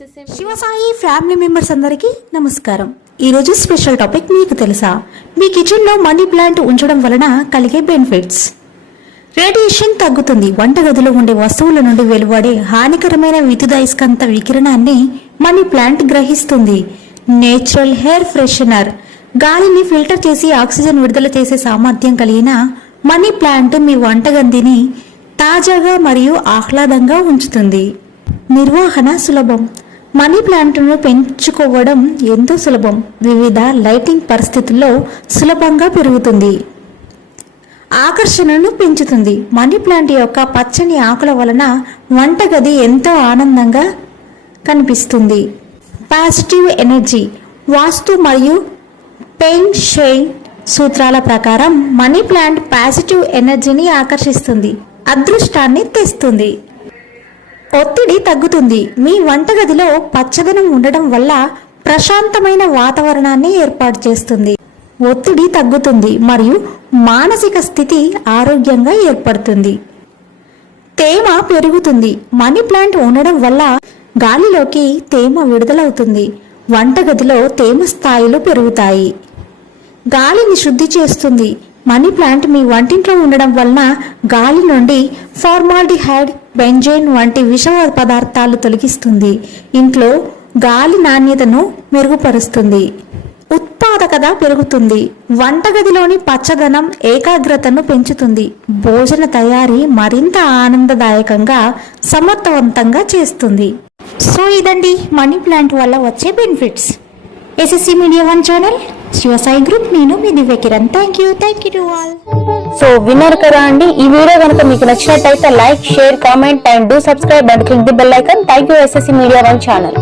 Shivasai family members అందరికీ నమస్కారం. ఈరోజు స్పెషల్ టాపిక్ మీకు తెలుసా? మీ కిచెన్లో మనీ ప్లాంట్ ఉంచడం వలన కలిగే బెనిఫిట్స్. రేడియేషన్ తగ్గుతుంది. వంటగదిలో ఉండే వస్తువుల నుండి వెలువడే హానికరమైన విద్యుదయస్కంత వికిరణాన్ని మనీ ప్లాంట్ గ్రహిస్తుంది. Natural air freshener. గాలిని ఫిల్టర్ చేసి ఆక్సిజన్ విడుదల చేసే సామర్థ్యం కలిగిన మనీ ప్లాంట్ మీ వంటగందిని తాజాగా మరియు ఆహ్లాదంగా ఉంచుతుంది. నిర్వహణ సులభం. మనీ ప్లాంట్ను పెంచుకోవడం ఎంతో సులభం. వివిధ లైటింగ్ పరిస్థితుల్లో సులభంగా పెరుగుతుంది. ఆకర్షణను పెంచుతుంది. మనీ ప్లాంట్ యొక్క పచ్చని ఆకుల వలన వంటగది ఎంతో ఆనందంగా కనిపిస్తుంది. పాజిటివ్ ఎనర్జీ వాస్తు మరియు పెయిన్ షెయిన్ సూత్రాల ప్రకారం మనీ ప్లాంట్ పాజిటివ్ ఎనర్జీని ఆకర్షిస్తుంది. అదృష్టాన్ని తెస్తుంది. ఒత్తిడి తగ్గుతుంది. మీ వంటగదిలో పచ్చదనం ఉండడం వల్ల ప్రశాంతమైన వాతావరణాన్ని ఏర్పాటు చేస్తుంది. ఒత్తిడి తగ్గుతుంది మరియు మానసిక స్థితి ఆరోగ్యంగా ఏర్పడుతుంది. తేమ పెరుగుతుంది. మనీ ప్లాంట్ ఉండడం వల్ల గాలిలోకి తేమ విడుదలవుతుంది. వంటగదిలో తేమ స్థాయిలు పెరుగుతాయి. గాలిని శుద్ధి చేస్తుంది. మనీ ప్లాంట్ మీ వంటింట్లో ఉండడం వలన గాలి నుండి ఫార్మాల్డిహైడ్ బెంజైన్ వంటి విష పదార్థాలు తొలగిస్తుంది. ఇంట్లో గాలి నాణ్యతను మెరుగుపరుస్తుంది. ఉత్పాదకత పెరుగుతుంది. వంటగదిలోని పచ్చదనం ఏకాగ్రతను పెంచుతుంది. భోజన తయారీ మరింత ఆనందదాయకంగా సమర్థవంతంగా చేస్తుంది. సో ఇదండి మనీ ప్లాంట్ వల్ల వచ్చే benefits. SSC media one channel Shivasai group నేను మీ Divya Kiran. Thank you thank you to all so విన్నారు కదా అండి. ఈ వీడియో కనుక మీకు నచ్చినట్టయితే like share comment and do subscribe and click the bell icon thank you SSC media one channel